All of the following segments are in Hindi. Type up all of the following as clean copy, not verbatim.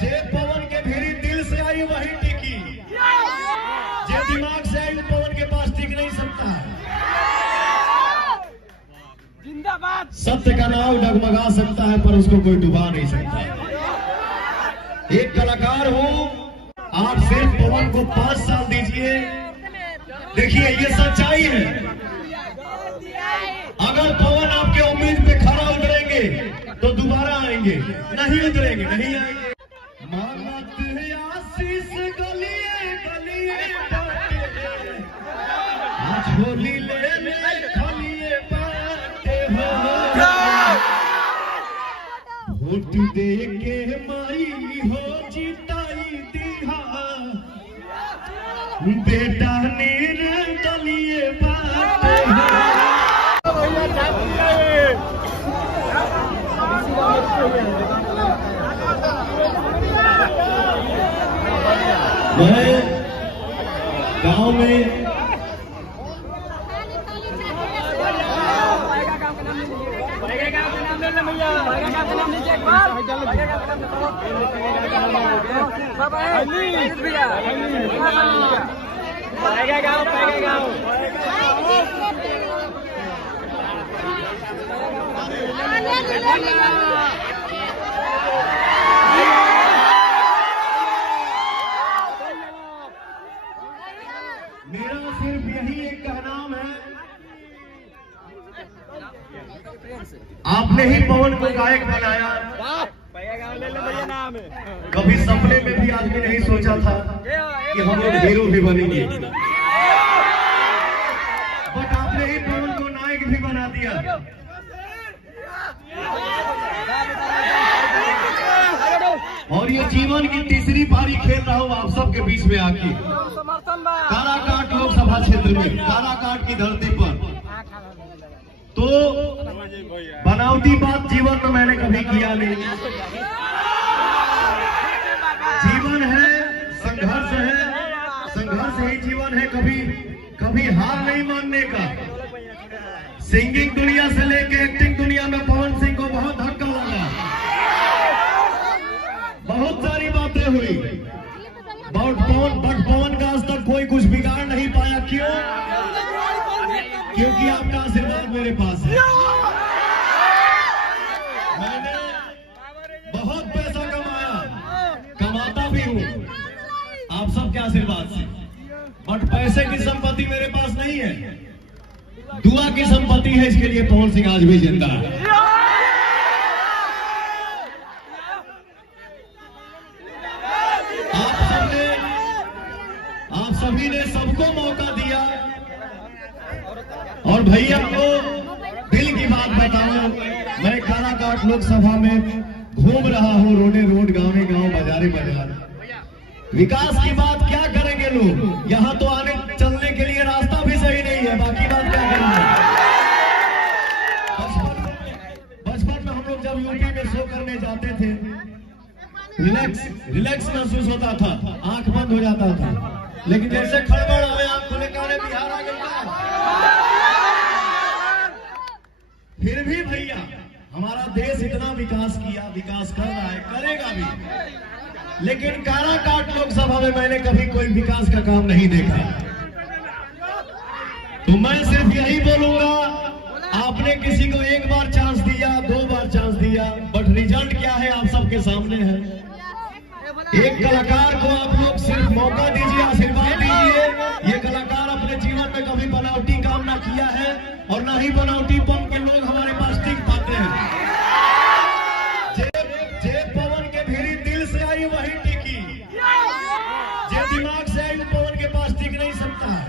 जे पवन के भेरी दिल से आई वही टिकी, जे दिमाग से आई पवन के पास टिक नहीं सकता है। जिंदाबाद। सत्य का नाव डगमगा सकता है पर उसको कोई डुबा नहीं सकता। एक कलाकार हूँ, आप सिर्फ पवन को 5 साल दीजिए, देखिए ये सच्चाई है। अगर पवन आपके उम्मीद पे खरा उतरेंगे तो दोबारा आएंगे, नहीं उतरेंगे नहीं आएंगे। मानत आशीष गलिए गलिए झोली ले खलिए बाटे हो, वोट दे के माई हो जिताई दिहा बेटा निर्दलीय बाटे हो। मैं गांव में मेरा सिर्फ यही एक कहनाम है, आपने ही पवन को गायक बनाया। कभी सपने में भी आदमी नहीं सोचा था कि हम लोग हीरो भी बनेंगे, बट आपने ही पवन को नायक भी बना दिया। और ये जीवन की तीसरी पारी खेल रहा हूँ आप सबके बीच में आके, काराकाट लोकसभा क्षेत्र में, काराकाट की धरती पर। तो बनावटी बात जीवन में मैंने कभी किया नहीं। जीवन है, संघर्ष है, संघर्ष ही जीवन है। कभी हार नहीं मानने का। सिंगिंग दुनिया से लेके एक्टिंग दुनिया में पवन सिंह को बहुत धक्का लगा, बहुत सारी बातें हुई, बट पवन का आज तक कोई कुछ बिगाड़ नहीं पाया। क्यों? क्योंकि आपका आशीर्वाद मेरे पास है। मैंने बहुत पैसा कमाया, कमाता भी हूँ आप सबके आशीर्वाद से, बट पैसे की संपत्ति मेरे पास नहीं है, दुआ की संपत्ति है। इसके लिए पवन सिंह आज भी जिंदा है। आप सभी ने सबको मौका दिया। और भैया को दिल की बात बताऊं, मैं काराकाट लोकसभा में घूम रहा हूं, रोडे रोड, गाँव गाँव, बाजारे बाजार। विकास की बात क्या करेंगे लोग? यहाँ तो आने चलने के लिए रास्ता भी सही नहीं है, बाकी बात क्या करेंगे? बचपन में हम लोग जब यूपी में शो करने जाते थे, रिलैक्स महसूस होता था, आंख बंद हो जाता था। लेकिन जैसे खड़बड़ आए, आंख खुले काने बिहार आ गया। फिर भी भैया हमारा देश इतना विकास किया, विकास कर रहा है, करेगा भी। लेकिन काराकाट लोकसभा में मैंने कभी कोई विकास का काम नहीं देखा। तो मैं सिर्फ यही बोलूंगा, आपने किसी को 1 बार चांस दिया, 2 बार चांस दिया, बट रिजल्ट क्या है आप सबके सामने है। एक कलाकार को आप लोग सिर्फ मौका दीजिए, आशीर्वाद दीजिए। ये कलाकार अपने जीवन में कभी बनावटी काम ना किया है और ना ही बनावटी पन के लोग हमारे पास टिक पाते हैं। जे पवन के भेरी दिल से आई वही टिकी, जे दिमाग से आई पवन के पास टिक नहीं सकता है।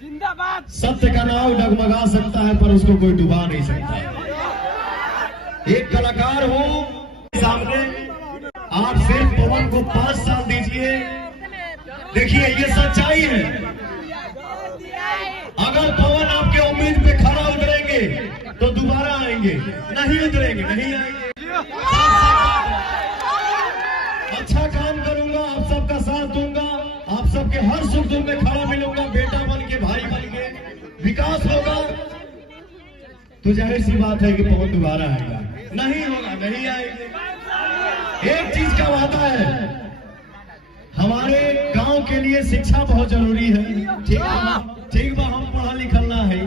जिंदाबाद। सत्य का नाव डगमगा सकता है पर उसको कोई डुबा नहीं सकता। एक कलाकार हूँ, सामने आप सिर्फ पवन को 5 साल दीजिए, देखिए ये सच्चाई है। अगर पवन आपके उम्मीद पे खरा उतरेंगे तो दोबारा आएंगे, नहीं उतरेंगे नहीं आएंगे। अच्छा काम करूंगा, आप सबका साथ दूंगा, आप सबके हर सुख दुख में खड़ा मिलूंगा, बेटा बन के, भाई बन के। विकास होगा तो जाहिर सी बात है कि पवन दोबारा आएगा। नहीं होगा, नहीं आएंगे। एक चीज का वादा है, हमारे गांव के लिए शिक्षा बहुत जरूरी है। ठीक बा, हम पढ़ा लिखल ना है,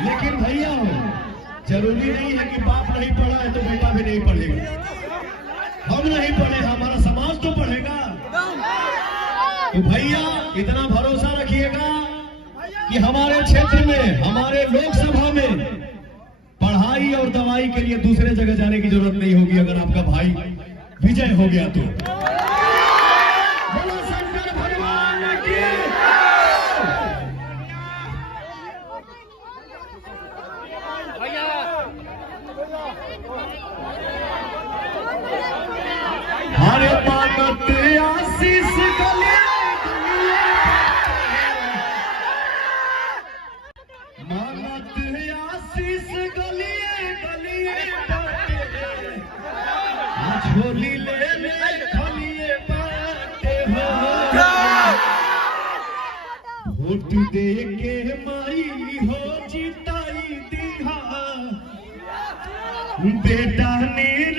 लेकिन भैया जरूरी नहीं है कि बाप नहीं पढ़ा है तो बेटा भी नहीं पढ़ेगा। हम नहीं पढ़े, हमारा समाज तो पढ़ेगा। तो भैया इतना भरोसा रखिएगा कि हमारे क्षेत्र में, हमारे लोकसभा में पढ़ाई और दवाई के लिए दूसरे जगह जाने की जरूरत नहीं होगी अगर आपका भाई विजय हो गया तो। बोलो शंकर भगवान की। हरे पागत आशीष गले मानत आशीष गलिए गलिए झोली ले खलिए बाटे हो। वोट दे के माई हो जिताई दिहा बेटा नीर